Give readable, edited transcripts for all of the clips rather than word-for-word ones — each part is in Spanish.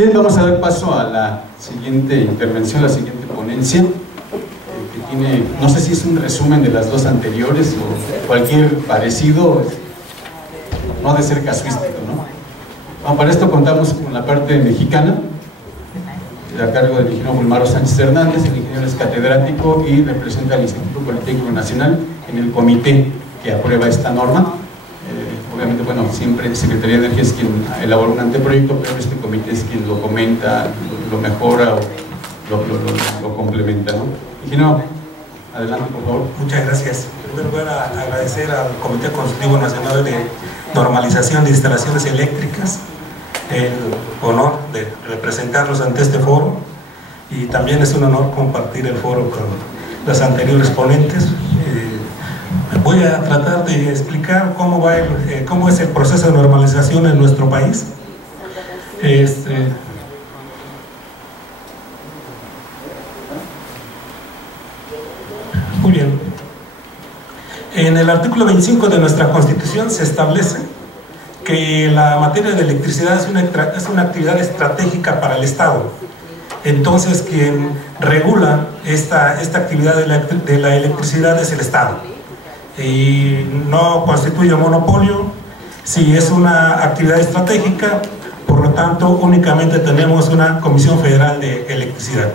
Bien, vamos a dar paso a la siguiente intervención, la siguiente ponencia, que tiene, no sé si es un resumen de las dos anteriores o cualquier parecido, no ha de ser casuístico, ¿no? Bueno, para esto contamos con la parte mexicana, a cargo del ingeniero Fulmaro Sánchez Hernández. El ingeniero es catedrático y representa al Instituto Politécnico Nacional en el comité que aprueba esta norma. Obviamente, bueno, siempre Secretaría de Energía es quien elabora un anteproyecto, pero este comité es quien lo comenta, lo mejora o lo complementa, ¿no? Ingeniero, adelante, por favor. Muchas gracias. En primer lugar, agradecer al Comité Consultivo Nacional de Normalización de Instalaciones Eléctricas el honor de representarlos ante este foro, y también es un honor compartir el foro con los anteriores ponentes. Voy a tratar de explicar cómo es el proceso de normalización en nuestro país. Muy bien. En el artículo 25 de nuestra Constitución se establece que la materia de electricidad es una actividad estratégica para el Estado. Entonces, quien regula esta actividad de la electricidad es el Estado. Y no constituye un monopolio. Si es una actividad estratégica, por lo tanto, únicamente tenemos una Comisión Federal de Electricidad.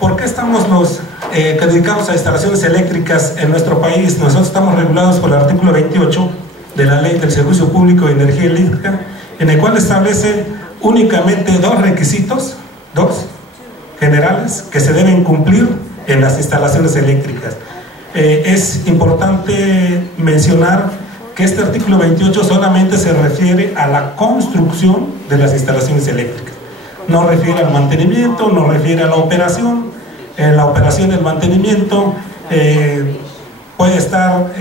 ¿Por qué estamos los que dedicamos a instalaciones eléctricas en nuestro país? Nosotros estamos regulados por el artículo 28 de la Ley del Servicio Público de Energía Eléctrica, en el cual establece únicamente dos requisitos, generales, que se deben cumplir en las instalaciones eléctricas. Es importante mencionar que este artículo 28 solamente se refiere a la construcción de las instalaciones eléctricas. No refiere al mantenimiento, no refiere a la operación. La operación del mantenimiento puede estar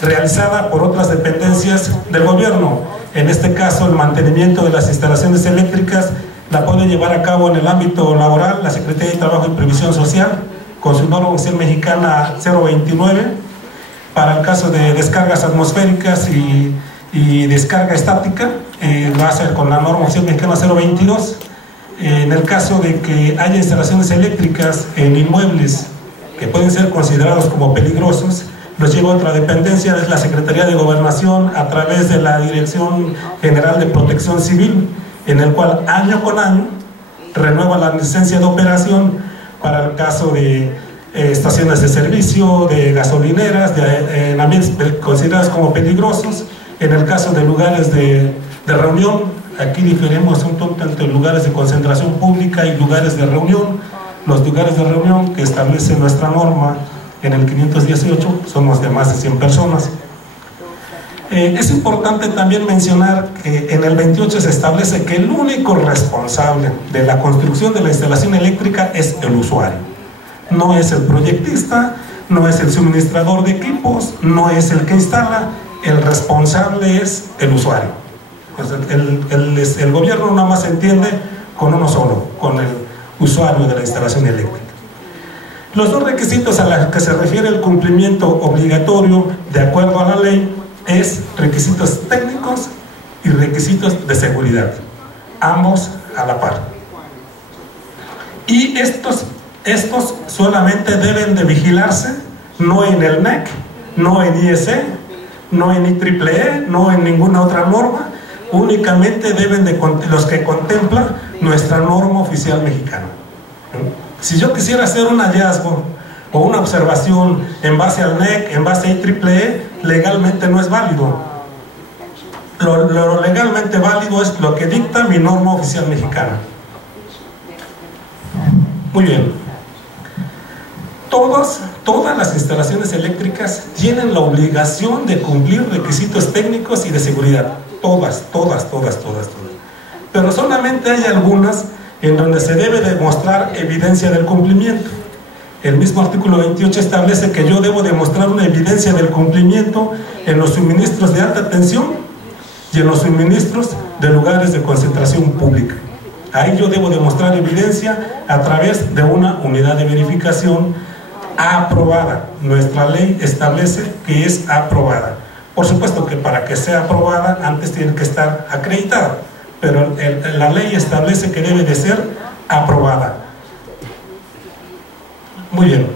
realizada por otras dependencias del gobierno. En este caso, el mantenimiento de las instalaciones eléctricas la puede llevar a cabo en el ámbito laboral la Secretaría de Trabajo y Previsión Social, con su norma oficial mexicana 029, para el caso de descargas atmosféricas y descarga estática, va a ser con la norma oficial mexicana 022. En el caso de que haya instalaciones eléctricas en inmuebles que pueden ser considerados como peligrosos, los lleva a otra dependencia, es la Secretaría de Gobernación, a través de la Dirección General de Protección Civil, en el cual año con año renueva la licencia de operación para el caso de estaciones de servicio, de gasolineras, en ambientes considerados como peligrosos. En el caso de lugares de reunión, aquí diferimos un poco entre lugares de concentración pública y lugares de reunión. Los lugares de reunión que establece nuestra norma en el 518 son los de más de 100 personas. Es importante también mencionar que en el 28 se establece que el único responsable de la construcción de la instalación eléctrica es el usuario. No es el proyectista, no es el suministrador de equipos, no es el que instala. El responsable es el usuario. Pues el gobierno nada más se entiende con uno solo, con el usuario de la instalación eléctrica. Los dos requisitos a los que se refiere el cumplimiento obligatorio de acuerdo a la ley es requisitos técnicos y requisitos de seguridad, ambos a la par. Y estos solamente deben de vigilarse, no en el NEC, no en IEC, no en IEEE, no en ninguna otra norma, únicamente deben de los que contempla nuestra norma oficial mexicana. Si yo quisiera hacer un hallazgo o una observación en base al NEC, en base a IEEE, legalmente no es válido. Lo legalmente válido es lo que dicta mi norma oficial mexicana. Muy bien. Todas las instalaciones eléctricas tienen la obligación de cumplir requisitos técnicos y de seguridad. Todas. Pero solamente hay algunas en donde se debe demostrar evidencia del cumplimiento. El mismo artículo 28 establece que yo debo demostrar una evidencia del cumplimiento en los suministros de alta tensión y en los suministros de lugares de concentración pública. Ahí yo debo demostrar evidencia a través de una unidad de verificación aprobada. Nuestra ley establece que es aprobada. Por supuesto que para que sea aprobada antes tiene que estar acreditada, pero la ley establece que debe de ser aprobada. Muy bien.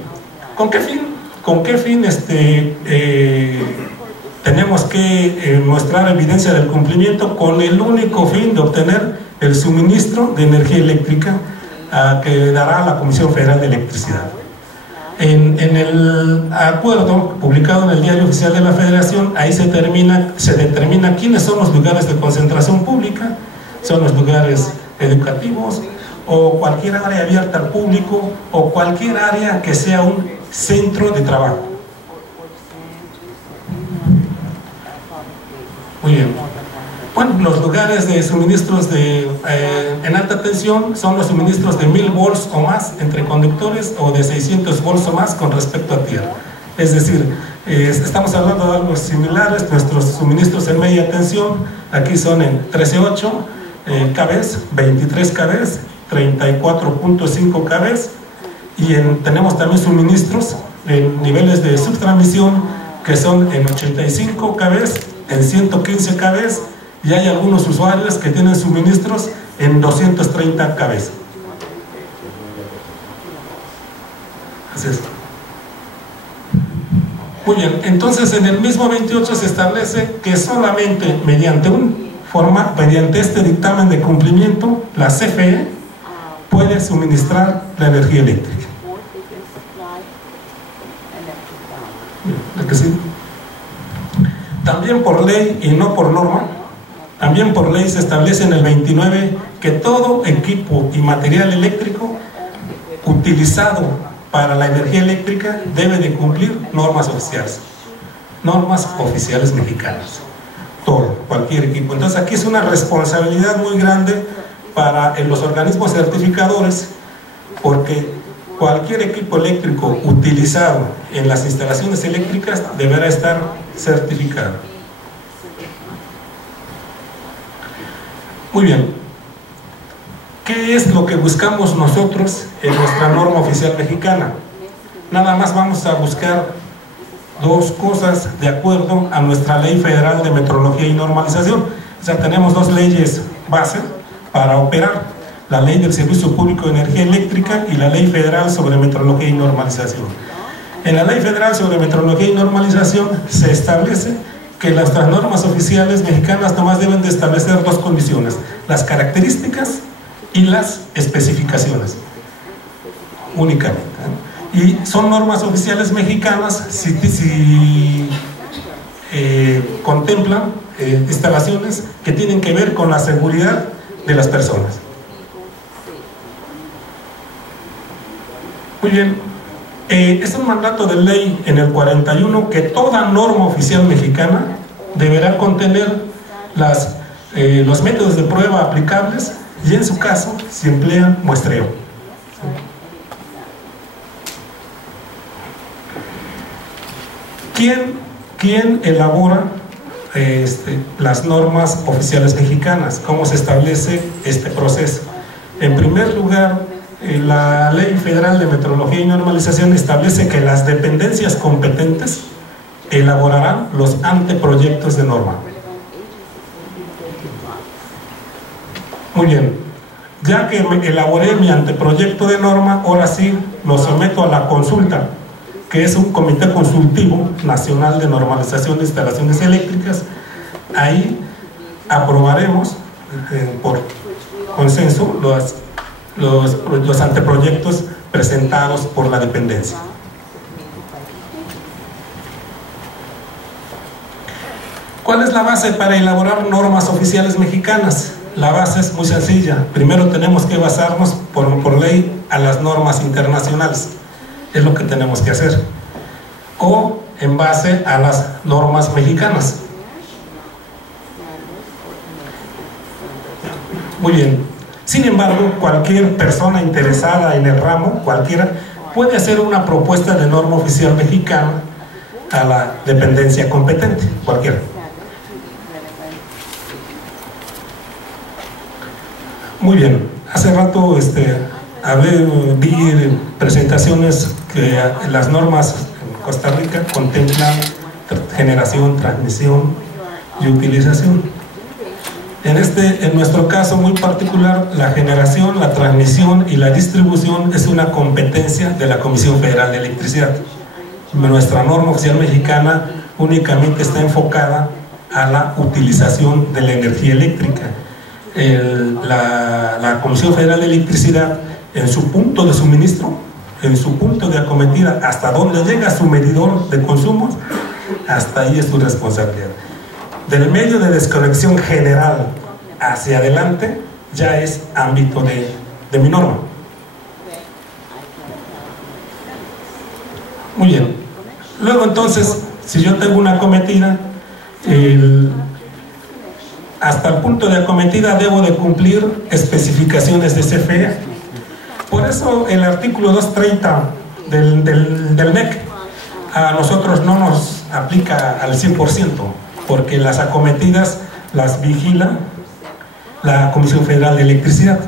¿Con qué fin? Tenemos que mostrar evidencia del cumplimiento con el único fin de obtener el suministro de energía eléctrica que dará la Comisión Federal de Electricidad. En el acuerdo publicado en el Diario Oficial de la Federación, ahí se determina quiénes son los lugares de concentración pública, son los lugares educativos o cualquier área abierta al público o cualquier área que sea un centro de trabajo. Muy bien. Bueno, los lugares de suministros en alta tensión son los suministros de 1000 volts o más entre conductores o de 600 volts o más con respecto a tierra. Es decir, estamos hablando de algo similares. Nuestros suministros en media tensión aquí son en 13.8 kV, 23 kV, 34.5 kV y tenemos también suministros en niveles de subtransmisión que son en 85 kV, en 115 kV y hay algunos usuarios que tienen suministros en 230 kV. Así es. Muy bien, entonces en el mismo 28 se establece que solamente mediante este dictamen de cumplimiento, la CFE puede suministrar la energía eléctrica. También por ley y no por norma, también por ley se establece en el 29 que todo equipo y material eléctrico utilizado para la energía eléctrica debe de cumplir normas oficiales mexicanas. Todo, cualquier equipo. Entonces aquí es una responsabilidad muy grande para los organismos certificadores, porque cualquier equipo eléctrico utilizado en las instalaciones eléctricas deberá estar certificado. Muy bien. ¿Qué es lo que buscamos nosotros en nuestra norma oficial mexicana? Nada más vamos a buscar dos cosas de acuerdo a nuestra Ley Federal de Metrología y Normalización. O sea, tenemos dos leyes base para operar: la Ley del Servicio Público de Energía Eléctrica y la Ley Federal sobre Metrología y Normalización. En la Ley Federal sobre Metrología y Normalización se establece que las normas oficiales mexicanas nomás deben de establecer dos condiciones: las características y las especificaciones, únicamente. Y son normas oficiales mexicanas si contemplan instalaciones que tienen que ver con la seguridad de las personas. Muy bien, es un mandato de ley en el 41 que toda norma oficial mexicana deberá contener los métodos de prueba aplicables y, en su caso, si emplean muestreo. ¿Quién elabora las normas oficiales mexicanas? ¿Cómo se establece este proceso? En primer lugar, la Ley Federal de Metrología y Normalización establece que las dependencias competentes elaborarán los anteproyectos de norma. Muy bien, ya que elaboré mi anteproyecto de norma, ahora sí lo someto a la consulta, que es un comité consultivo nacional de normalización de instalaciones eléctricas. Ahí aprobaremos por consenso los anteproyectos presentados por la dependencia. ¿Cuál es la base para elaborar normas oficiales mexicanas? La base es muy sencilla. Primero tenemos que basarnos por ley a las normas internacionales. Es lo que tenemos que hacer. O en base a las normas mexicanas. Muy bien. Sin embargo, cualquier persona interesada en el ramo, cualquiera, puede hacer una propuesta de norma oficial mexicana a la dependencia competente, cualquiera. Muy bien, hace rato vi presentaciones que las normas en Costa Rica contemplan generación, transmisión y utilización. En nuestro caso muy particular, la generación, la transmisión y la distribución es una competencia de la Comisión Federal de Electricidad. Nuestra norma oficial mexicana únicamente está enfocada a la utilización de la energía eléctrica. La Comisión Federal de Electricidad, en su punto de suministro, en su punto de acometida, hasta donde llega su medidor de consumos, hasta ahí es su responsabilidad. Del medio de desconexión general hacia adelante ya es ámbito de mi norma. Muy bien. Luego entonces, si yo tengo una acometida, hasta el punto de acometida debo de cumplir especificaciones de CFE. Por eso el artículo 230 del MEC a nosotros no nos aplica al 100%, porque las acometidas las vigila la Comisión Federal de Electricidad.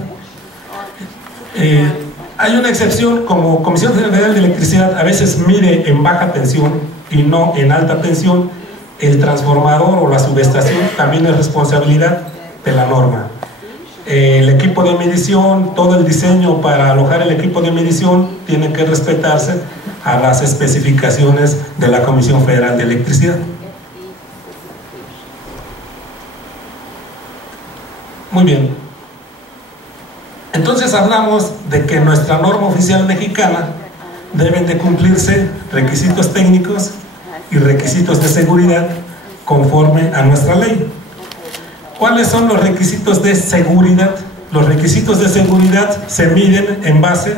Hay una excepción, como Comisión Federal de Electricidad a veces mide en baja tensión y no en alta tensión, el transformador o la subestación también es responsabilidad de la norma. El equipo de medición, todo el diseño para alojar el equipo de medición tiene que respetarse a las especificaciones de la Comisión Federal de Electricidad. Muy bien. Entonces hablamos de que nuestra norma oficial mexicana deben de cumplirse requisitos técnicos y requisitos de seguridad conforme a nuestra ley. ¿Cuáles son los requisitos de seguridad? Los requisitos de seguridad se miden en base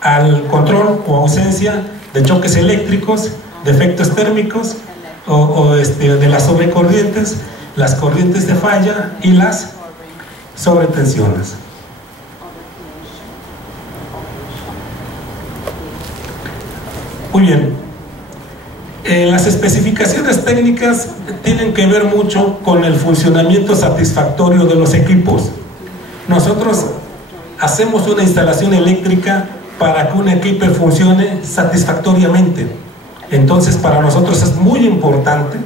al control o ausencia de choques eléctricos, de efectos térmicos de las sobrecorrientes, las corrientes de falla y las sobretensiones. Muy bien. Las especificaciones técnicas tienen que ver mucho con el funcionamiento satisfactorio de los equipos. Nosotros hacemos una instalación eléctrica para que un equipo funcione satisfactoriamente. Entonces, para nosotros es muy importante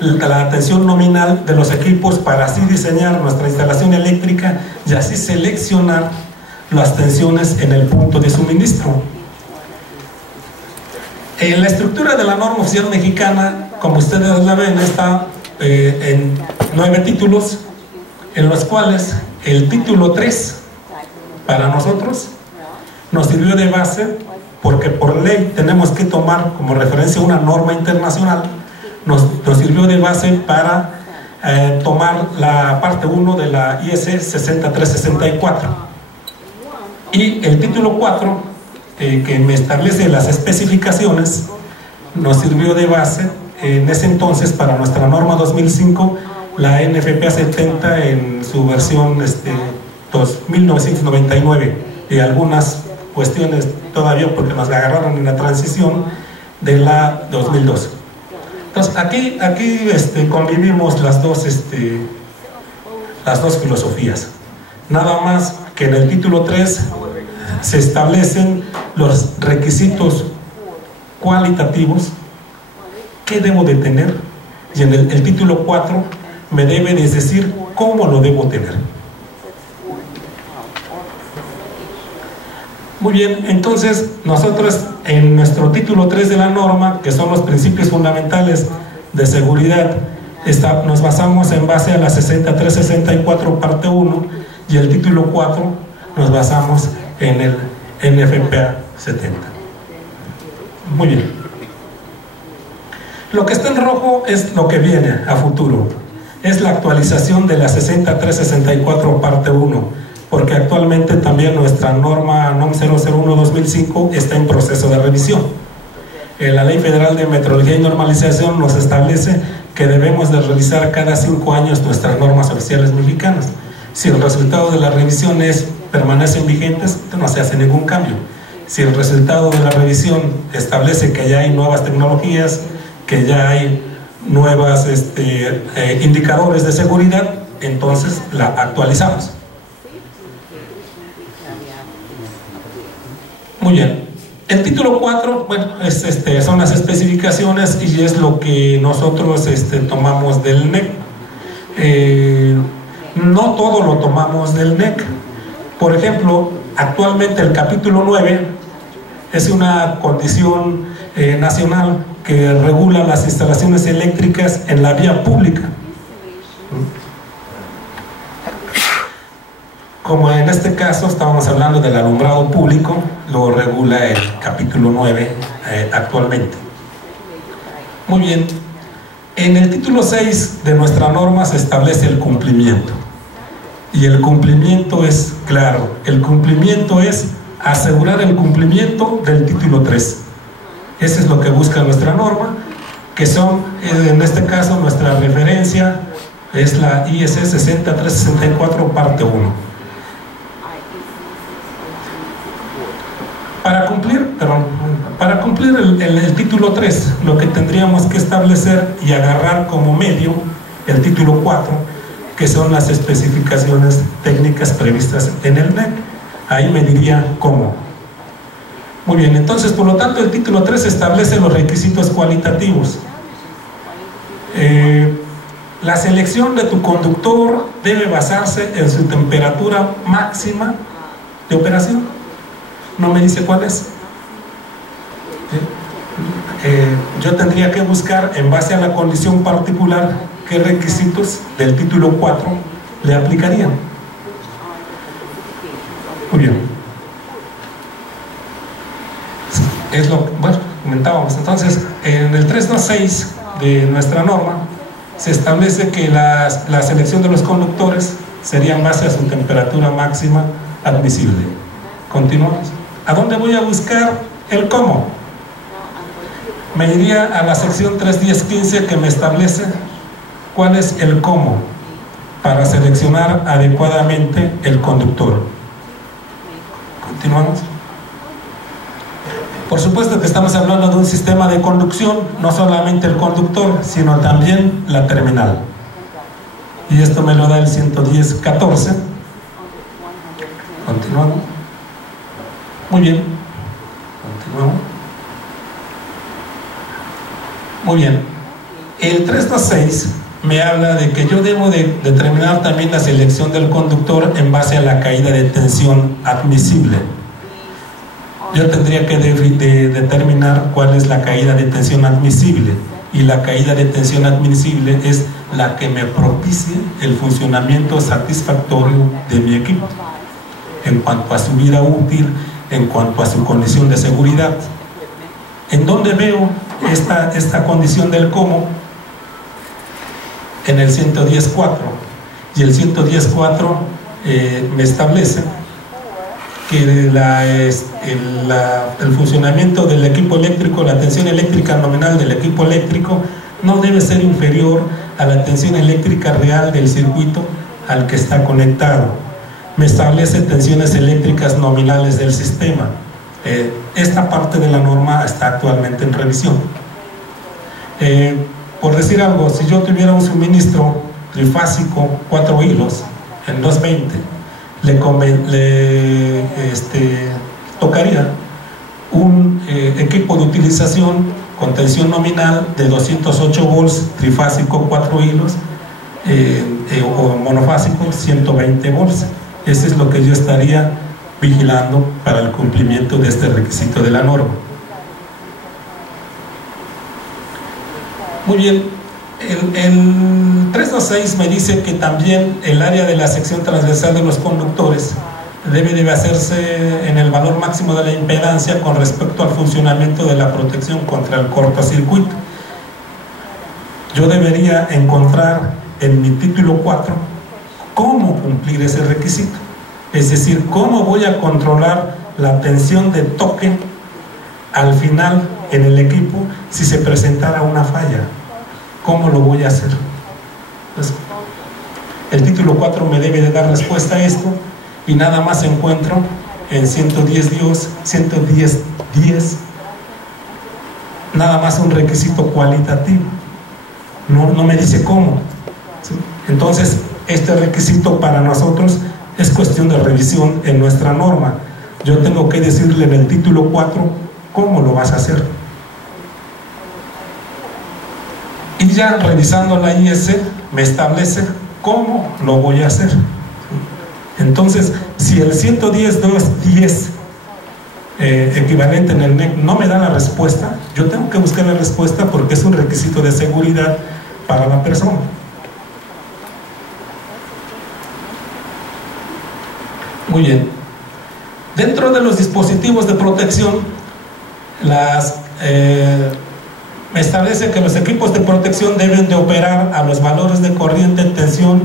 la tensión nominal de los equipos para así diseñar nuestra instalación eléctrica y así seleccionar las tensiones en el punto de suministro. La estructura de la norma oficial mexicana, como ustedes la ven, está en 9 títulos, en los cuales el título 3 para nosotros nos sirvió de base, porque por ley tenemos que tomar como referencia una norma internacional. Nos sirvió de base para tomar la parte 1 de la IEC 6364. Y el título 4, que me establece las especificaciones, nos sirvió de base en ese entonces para nuestra norma 2005, la NFPA 70 en su versión 1999, y algunas cuestiones todavía porque nos agarraron en la transición de la 2002. Entonces aquí convivimos las dos filosofías. Nada más que en el título 3 se establecen los requisitos cualitativos que debo de tener, y en el título 4 me debe de decir cómo lo debo tener. Muy bien, entonces nosotros en nuestro título 3 de la norma, que son los principios fundamentales de seguridad, nos basamos en base a la 6364 parte 1, y el título 4 nos basamos en el NFPA 70. Muy bien. Lo que está en rojo es lo que viene a futuro. Es la actualización de la 6364 parte 1, porque actualmente también nuestra norma NOM 001-2005 está en proceso de revisión. La Ley Federal de Metrología y Normalización nos establece que debemos de revisar cada 5 años nuestras normas oficiales mexicanas. Si el resultado de la revisión permanecen vigentes, no se hace ningún cambio. Si el resultado de la revisión establece que ya hay nuevas tecnologías, que ya hay nuevos indicadores de seguridad, entonces la actualizamos. Muy bien. El título 4, bueno, son las especificaciones y es lo que nosotros tomamos del NEC. No todo lo tomamos del NEC. Por ejemplo, actualmente el capítulo 9 es una condición nacional que regula las instalaciones eléctricas en la vía pública. Como en este caso estábamos hablando del alumbrado público, lo regula el capítulo 9 actualmente. Muy bien, en el título 6 de nuestra norma se establece el cumplimiento. Y el cumplimiento es claro, el cumplimiento es asegurar el cumplimiento del título 3. Eso es lo que busca nuestra norma, que son, en este caso, nuestra referencia es la IEC 60364 parte 1. Para cumplir el título 3, lo que tendríamos que establecer y agarrar como medio el título 4, que son las especificaciones técnicas previstas en el NEC. Ahí me diría cómo. Muy bien, entonces, por lo tanto, el título 3 establece los requisitos cualitativos. La selección de tu conductor debe basarse en su temperatura máxima de operación. No me dice cuál es. Yo tendría que buscar, en base a la condición particular, qué requisitos del título 4 le aplicarían. Muy bien. Es lo que, bueno, comentábamos. Entonces, en el 326 de nuestra norma se establece que la selección de los conductores sería en base a su temperatura máxima admisible. Continuamos. ¿A dónde voy a buscar el cómo? Me iría a la sección 3.10.15 que me establece cuál es el cómo para seleccionar adecuadamente el conductor. Continuamos. Por supuesto que estamos hablando de un sistema de conducción, no solamente el conductor, sino también la terminal. Y esto me lo da el 110.14. Continuamos. Muy bien. Continuamos. Muy bien. El 326 me habla de que yo debo de determinar también la selección del conductor en base a la caída de tensión admisible. Yo tendría que determinar cuál es la caída de tensión admisible, y la caída de tensión admisible es la que me propicie el funcionamiento satisfactorio de mi equipo en cuanto a su vida útil, en cuanto a su condición de seguridad. ¿En dónde veo esta condición del cómo? En el 110.4, y el 110.4 me establece que el funcionamiento del equipo eléctrico, la tensión eléctrica nominal del equipo eléctrico no debe ser inferior a la tensión eléctrica real del circuito al que está conectado. Me establece tensiones eléctricas nominales del sistema. Esta parte de la norma está actualmente en revisión. Por decir algo, si yo tuviera un suministro trifásico 4 hilos en 220, le tocaría un equipo de utilización con tensión nominal de 208 volts trifásico 4 hilos o monofásico 120 volts. Ese es lo que yo estaría vigilando para el cumplimiento de este requisito de la norma. Muy bien, el 326 me dice que también el área de la sección transversal de los conductores debe de hacerse en el valor máximo de la impedancia con respecto al funcionamiento de la protección contra el cortocircuito. Yo debería encontrar en mi título 4 cómo cumplir ese requisito, es decir, cómo voy a controlar la tensión de toque al final en el equipo si se presentara una falla. ¿Cómo lo voy a hacer? Pues, el título 4 me debe de dar respuesta a esto, y nada más encuentro en 110.10 nada más un requisito cualitativo, no me dice cómo, ¿sí? Entonces este requisito para nosotros es cuestión de revisión en nuestra norma. Yo tengo que decirle en el título 4 cómo lo vas a hacer. Y ya revisando la IS me establece cómo lo voy a hacer. Entonces, si el 110.2.10 equivalente en el NEC no me da la respuesta, yo tengo que buscar la respuesta porque es un requisito de seguridad para la persona. Muy bien. Dentro de los dispositivos de protección, me establece que los equipos de protección deben de operar a los valores de corriente, tensión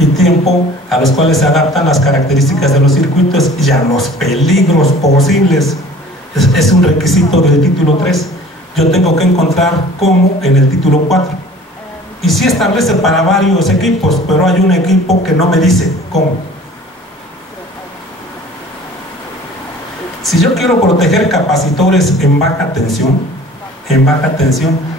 y tiempo a los cuales se adaptan las características de los circuitos y a los peligros posibles. Es un requisito del título 3. Yo tengo que encontrar cómo en el título 4. Y sí establece para varios equipos, pero hay un equipo que no me dice cómo. Si yo quiero proteger capacitores en baja tensión,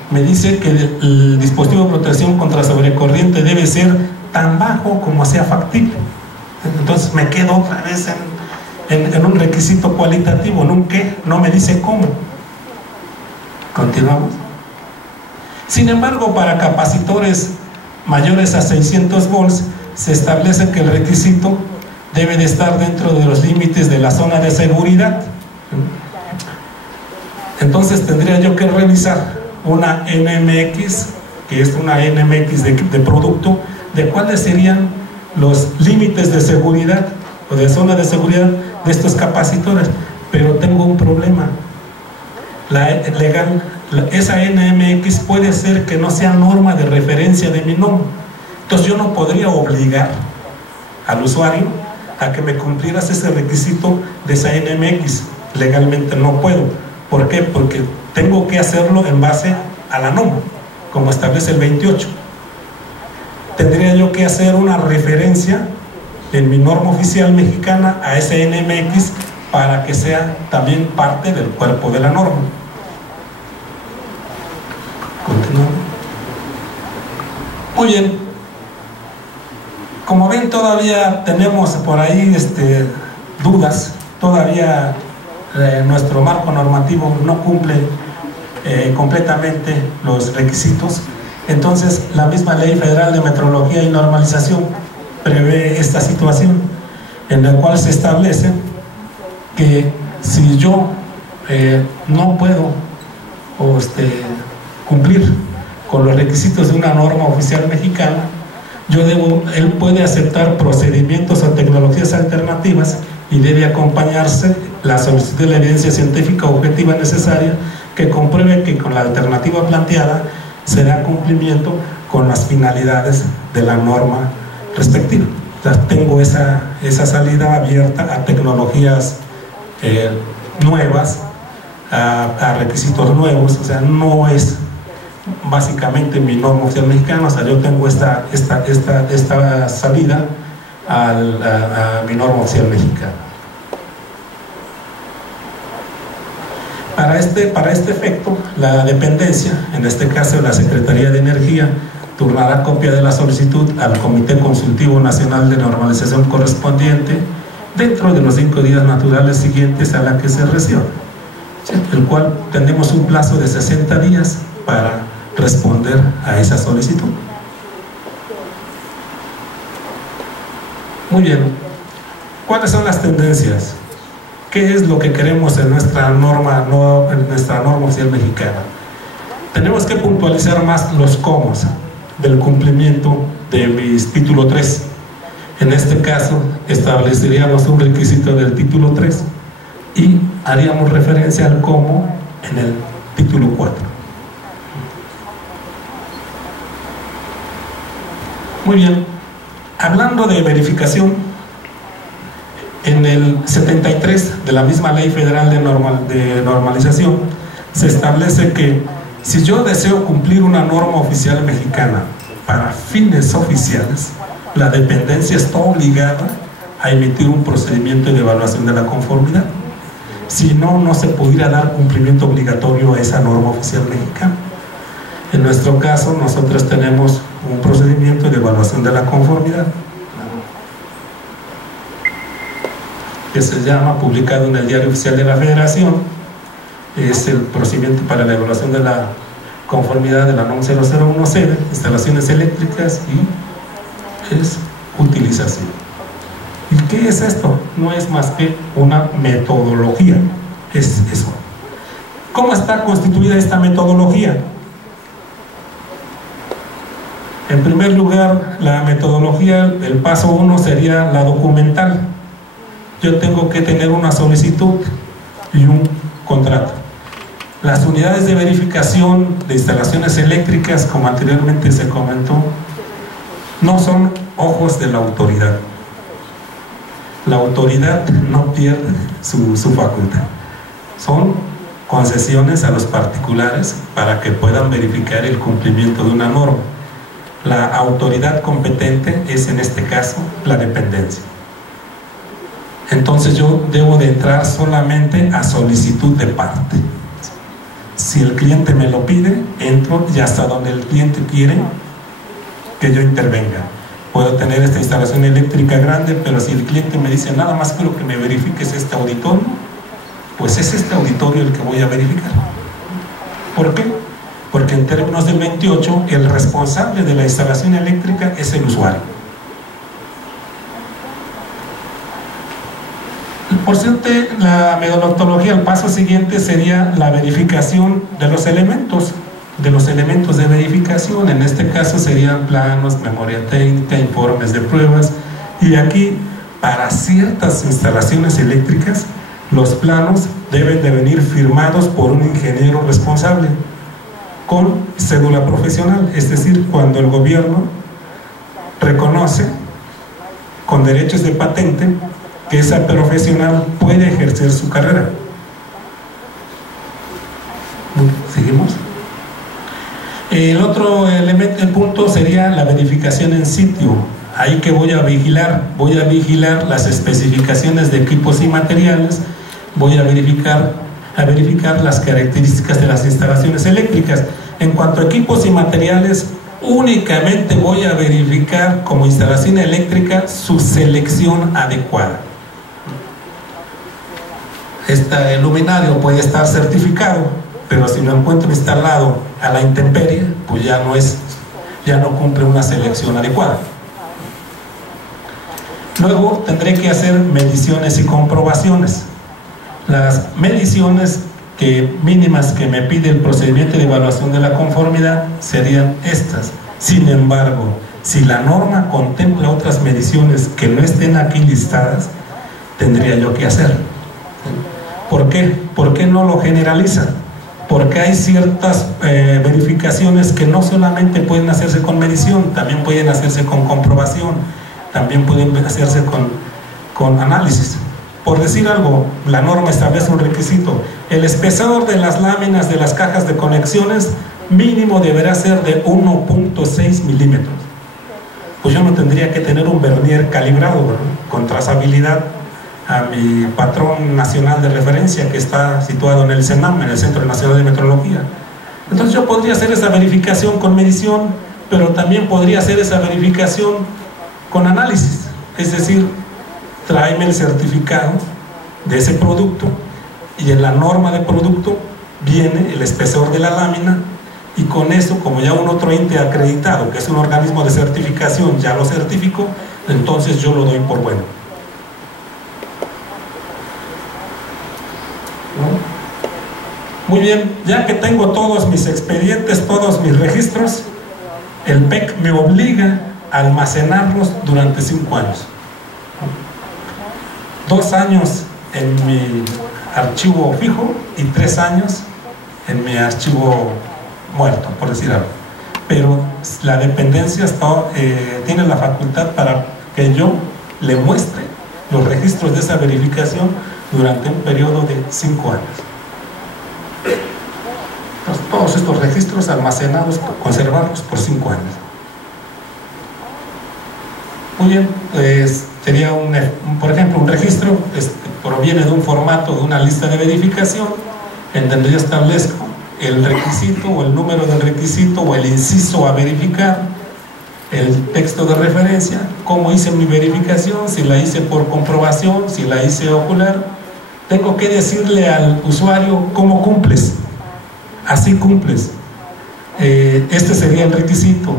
me dice que el dispositivo de protección contra sobrecorriente debe ser tan bajo como sea factible. Entonces me quedo otra vez en un requisito cualitativo, en un qué, no me dice cómo. Continuamos. Sin embargo, para capacitores mayores a 600 volts se establece que el requisito debe de estar dentro de los límites de la zona de seguridad. Entonces tendría yo que revisar una NMX, que es una NMX de producto, de cuáles serían los límites de seguridad o de zona de seguridad de estos capacitores. Pero tengo un problema. Esa NMX puede ser que no sea norma de referencia de mi NOM. Entonces yo no podría obligar al usuario a que me cumplieras ese requisito de esa NMX. Legalmente no puedo. ¿Por qué? Porque tengo que hacerlo en base a la NOM, como establece el 28. Tendría yo que hacer una referencia en mi norma oficial mexicana a ese NMX para que sea también parte del cuerpo de la norma. Continuamos. Muy bien. Como ven, todavía tenemos por ahí dudas. Todavía nuestro marco normativo no cumple completamente los requisitos. Entonces la misma Ley Federal de Metrología y Normalización prevé esta situación, en la cual se establece que si yo no puedo cumplir con los requisitos de una norma oficial mexicana, él puede aceptar procedimientos o tecnologías alternativas y debe acompañarse la solicitud de la evidencia científica objetiva necesaria que compruebe que con la alternativa planteada se da cumplimiento con las finalidades de la norma respectiva. Entonces, tengo esa salida abierta a tecnologías nuevas, a requisitos nuevos. O sea, no es básicamente mi norma oficial mexicana. O sea, yo tengo esta salida a mi norma oficial mexicana. Para este efecto, la dependencia, en este caso la Secretaría de Energía, turnará copia de la solicitud al Comité Consultivo Nacional de Normalización correspondiente dentro de los 5 días naturales siguientes a la que se reciba, el cual tenemos un plazo de 60 días para responder a esa solicitud. Muy bien, ¿cuáles son las tendencias? ¿Qué es lo que queremos en nuestra norma oficial mexicana? Tenemos que puntualizar más los cómo del cumplimiento de mi título 3. En este caso, estableceríamos un requisito del título 3 y haríamos referencia al cómo en el título 4. Muy bien, hablando de verificación, en el 73 de la misma Ley Federal de Normalización se establece que si yo deseo cumplir una norma oficial mexicana para fines oficiales, la dependencia está obligada a emitir un procedimiento de evaluación de la conformidad. Si no, no se pudiera dar cumplimiento obligatorio a esa norma oficial mexicana. En nuestro caso, nosotros tenemos un procedimiento de evaluación de la conformidad que se llama, publicado en el Diario Oficial de la Federación, es el procedimiento para la evaluación de la conformidad de la NOM 001C, instalaciones eléctricas, y es utilización. ¿Y qué es esto? No es más que una metodología, es eso. ¿Cómo está constituida esta metodología? En primer lugar, la metodología, el paso 1 sería la documental. Yo tengo que tener una solicitud y un contrato. Las unidades de verificación de instalaciones eléctricas, como anteriormente se comentó, no son ojos de la autoridad. La autoridad no pierde su facultad. Son concesiones a los particulares para que puedan verificar el cumplimiento de una norma. La autoridad competente es, en este caso, la dependencia. Entonces yo debo de entrar solamente a solicitud de parte. Si el cliente me lo pide, entro, y hasta donde el cliente quiere que yo intervenga. Puedo tener esta instalación eléctrica grande, pero si el cliente me dice nada más quiero que me verifiques este auditorio, pues es este auditorio el que voy a verificar. ¿Por qué? Porque en términos del 28, el responsable de la instalación eléctrica es el usuario. Por cierto, la metodología, el paso siguiente sería la verificación de los elementos de verificación. En este caso serían planos, memoria técnica, informes de pruebas, y aquí para ciertas instalaciones eléctricas los planos deben de venir firmados por un ingeniero responsable con cédula profesional, es decir, cuando el gobierno reconoce con derechos de patente que esa profesional puede ejercer su carrera. ¿Seguimos? El otro elemento, el punto sería la verificación en sitio. Ahí que voy a vigilar las especificaciones de equipos y materiales, voy a verificar las características de las instalaciones eléctricas. En cuanto a equipos y materiales, únicamente voy a verificar como instalación eléctrica su selección adecuada. Este luminario puede estar certificado, pero si lo encuentro instalado a la intemperie, pues ya no cumple una selección adecuada. Luego tendré que hacer mediciones y comprobaciones. Las mediciones mínimas que me pide el procedimiento de evaluación de la conformidad serían estas. Sin embargo, si la norma contempla otras mediciones que no estén aquí listadas, tendría yo que hacer. ¿Por qué? ¿Por qué no lo generalizan? Porque hay ciertas verificaciones que no solamente pueden hacerse con medición, también pueden hacerse con comprobación, también pueden hacerse con análisis. Por decir algo, la norma establece un requisito: el espesor de las láminas de las cajas de conexiones mínimo deberá ser de 1.6 milímetros. Pues yo no tendría que tener un vernier calibrado, ¿verdad?, con trazabilidad a mi patrón nacional de referencia que está situado en el CENAM, en el Centro Nacional de Metrología. Entonces yo podría hacer esa verificación con medición, pero también podría hacer esa verificación con análisis, es decir, tráeme el certificado de ese producto y en la norma de producto viene el espesor de la lámina, y con eso, como ya un otro ente acreditado, que es un organismo de certificación, ya lo certificó, entonces yo lo doy por bueno. Muy bien, ya que tengo todos mis expedientes, todos mis registros, el PEC me obliga a almacenarlos durante 5 años. 2 años en mi archivo fijo y 3 años en mi archivo muerto, por decir algo. Pero la dependencia tiene la facultad para que yo le muestre los registros de esa verificación durante un periodo de 5 años. Entonces, todos estos registros almacenados, conservarlos por 5 años. Muy bien, sería por ejemplo, un registro proviene de un formato de una lista de verificación en donde yo establezco el requisito o el número del requisito o el inciso a verificar, el texto de referencia, cómo hice mi verificación, si la hice por comprobación, si la hice ocular, tengo que decirle al usuario cómo cumples, así cumples. Este sería el requisito.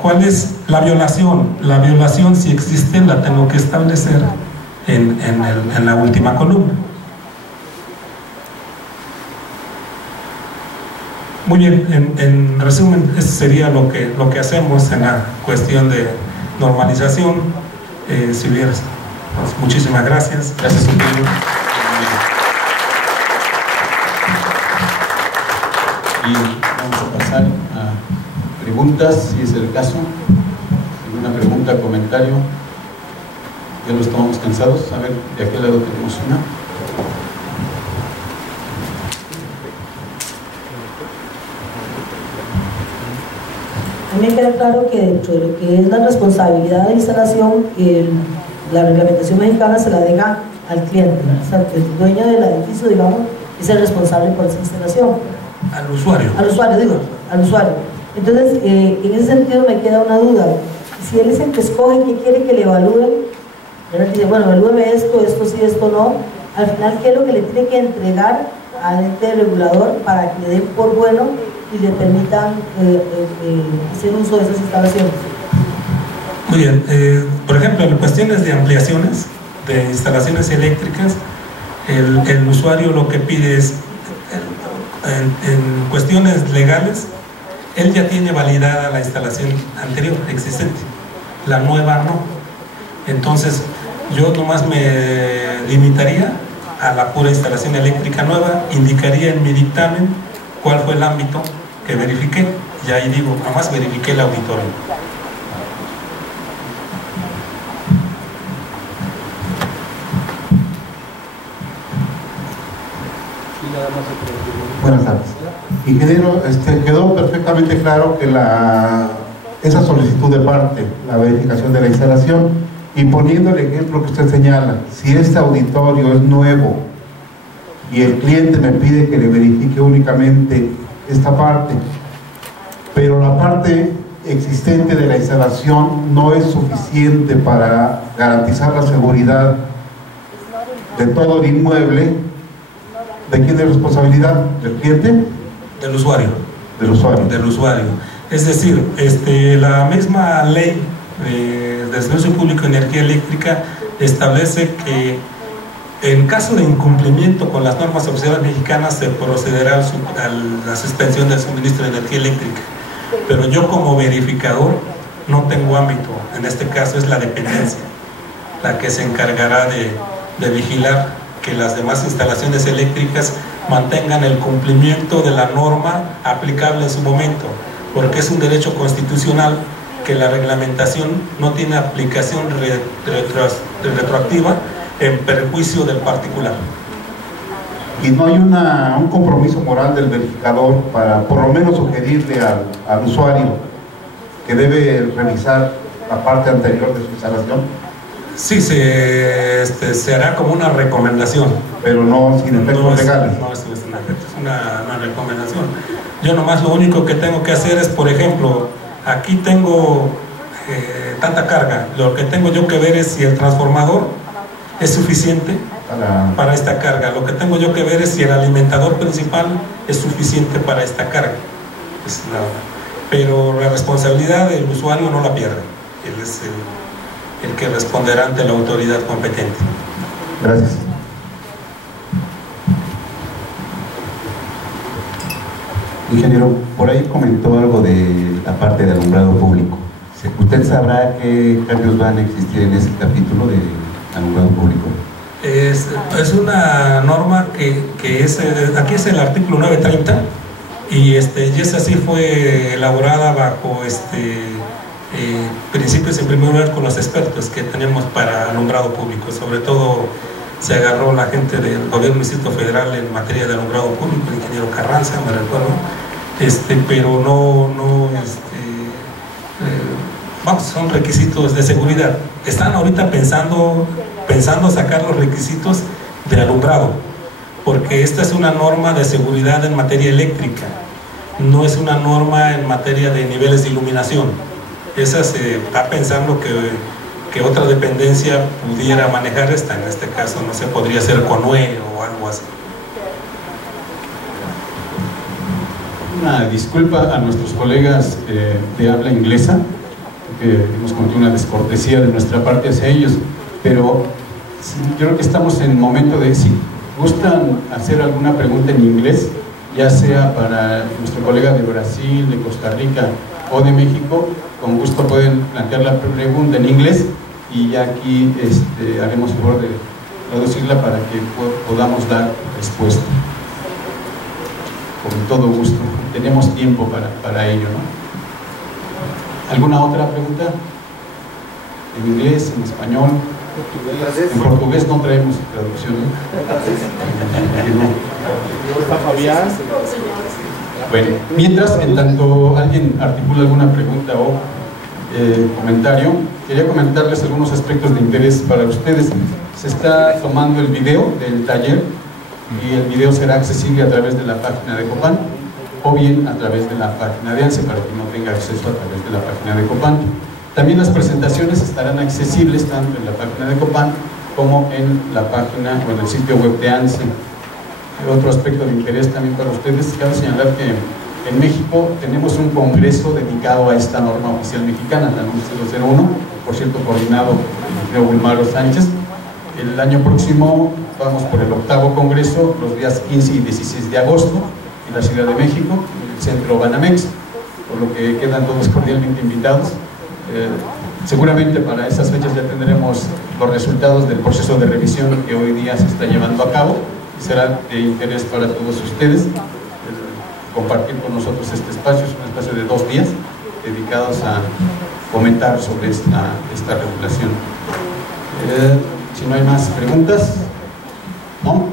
¿Cuál es la violación? La violación, si existe, la tengo que establecer en la última columna. Muy bien, en resumen, eso sería lo que hacemos en la cuestión de normalización. Si hubieras, pues, muchísimas gracias. Gracias, ingeniero. Y vamos a pasar a preguntas, si es el caso. ¿Alguna pregunta, comentario? Ya los tomamos cansados. A ver, de aquel lado tenemos una. A mí me queda claro que dentro de lo que es la responsabilidad de la instalación, la reglamentación mexicana se la deja al cliente, o sea, que el dueño del edificio, digamos, es el responsable por esa instalación. Al usuario. Al usuario, digo, al usuario. Entonces, en ese sentido me queda una duda. Si él es el que escoge qué quiere que le evalúen, él dice, bueno, evalúeme esto sí, esto no, al final, ¿qué es lo que le tiene que entregar al ente regulador para que le den por bueno y le permitan hacer uso de esas instalaciones? Muy bien, por ejemplo, en cuestiones de ampliaciones de instalaciones eléctricas, el usuario lo que pide es, en cuestiones legales, él ya tiene validada la instalación anterior, existente, la nueva no. Entonces, yo nomás me limitaría a la pura instalación eléctrica nueva, indicaría en mi dictamen cuál fue el ámbito que verifiqué, y ahí digo, nomás verifiqué el auditorio. Buenas tardes. Ingeniero, quedó perfectamente claro que esa solicitud de parte, la verificación de la instalación, y poniendo el ejemplo que usted señala, si este auditorio es nuevo y el cliente me pide que le verifique únicamente esta parte, pero la parte existente de la instalación no es suficiente para garantizar la seguridad de todo el inmueble, ¿de quién es responsabilidad? ¿Del cliente? Del usuario. Del usuario. Del usuario. Es decir, la misma ley de servicio público de energía eléctrica establece que en caso de incumplimiento con las normas oficiales mexicanas se procederá a la suspensión del suministro de energía eléctrica. Pero yo como verificador no tengo ámbito, en este caso es la dependencia la que se encargará de vigilar que las demás instalaciones eléctricas mantengan el cumplimiento de la norma aplicable en su momento, porque es un derecho constitucional que la reglamentación no tiene aplicación retroactiva en perjuicio del particular. Y no hay un compromiso moral del verificador para por lo menos sugerirle al usuario que debe revisar la parte anterior de su instalación. Sí, se hará como una recomendación, pero no sin efectos legales. No, es una recomendación. Yo nomás lo único que tengo que hacer es, por ejemplo, aquí tengo tanta carga, lo que tengo yo que ver es si el transformador es suficiente para esta carga, lo que tengo yo que ver es si el alimentador principal es suficiente para esta carga. Pero la responsabilidad del usuario no la pierde, él es el que responderá ante la autoridad competente. Gracias. Ingeniero, por ahí comentó algo de la parte de alumbrado público. ¿Usted sabrá qué cambios van a existir en ese capítulo de alumbrado público? Es una norma que es, aquí es el artículo 930 y esa sí fue elaborada bajo principios en primer lugar con los expertos que tenemos para alumbrado público. Sobre todo se agarró la gente del gobierno del Distrito Federal en materia de alumbrado público, el ingeniero Carranza, me recuerdo, pero vamos, son requisitos de seguridad. Están ahorita pensando sacar los requisitos de alumbrado, porque esta es una norma de seguridad en materia eléctrica, no es una norma en materia de niveles de iluminación. Esa se está pensando que otra dependencia pudiera manejar esta. En este caso, no sé, podría ser CONUE o algo así. Una disculpa a nuestros colegas de habla inglesa, que hemos cometido una descortesía de nuestra parte hacia ellos, pero sí, yo creo que estamos en el momento de, si gustan hacer alguna pregunta en inglés, ya sea para nuestro colega de Brasil, de Costa Rica o de México, con gusto pueden plantear la pregunta en inglés y ya aquí haremos el favor de traducirla para que podamos dar respuesta. Con todo gusto, tenemos tiempo para ello, ¿no? ¿Alguna otra pregunta? ¿En inglés, en español? En portugués no traemos traducción, ¿no? Bueno, mientras, en tanto alguien articula alguna pregunta o comentario, quería comentarles algunos aspectos de interés para ustedes. Se está tomando el video del taller y el video será accesible a través de la página de Copan o bien a través de la página de ANSE para que no tenga acceso a través de la página de Copan. También las presentaciones estarán accesibles tanto en la página de Copan como en la página o en el sitio web de ANSE. Otro aspecto de interés también para ustedes, cabe señalar que en México tenemos un congreso dedicado a esta norma oficial mexicana, la NOM 001, por cierto coordinado por el ingeniero Bulmaro Sánchez. El año próximo vamos por el 8º congreso, los días 15 y 16 de agosto, en la Ciudad de México, en el centro Banamex, por lo que quedan todos cordialmente invitados. Seguramente para esas fechas ya tendremos los resultados del proceso de revisión que hoy día se está llevando a cabo. Será de interés para todos ustedes compartir con nosotros este espacio. Es un espacio de 2 días dedicados a comentar sobre esta regulación. Si no hay más preguntas, ¿no?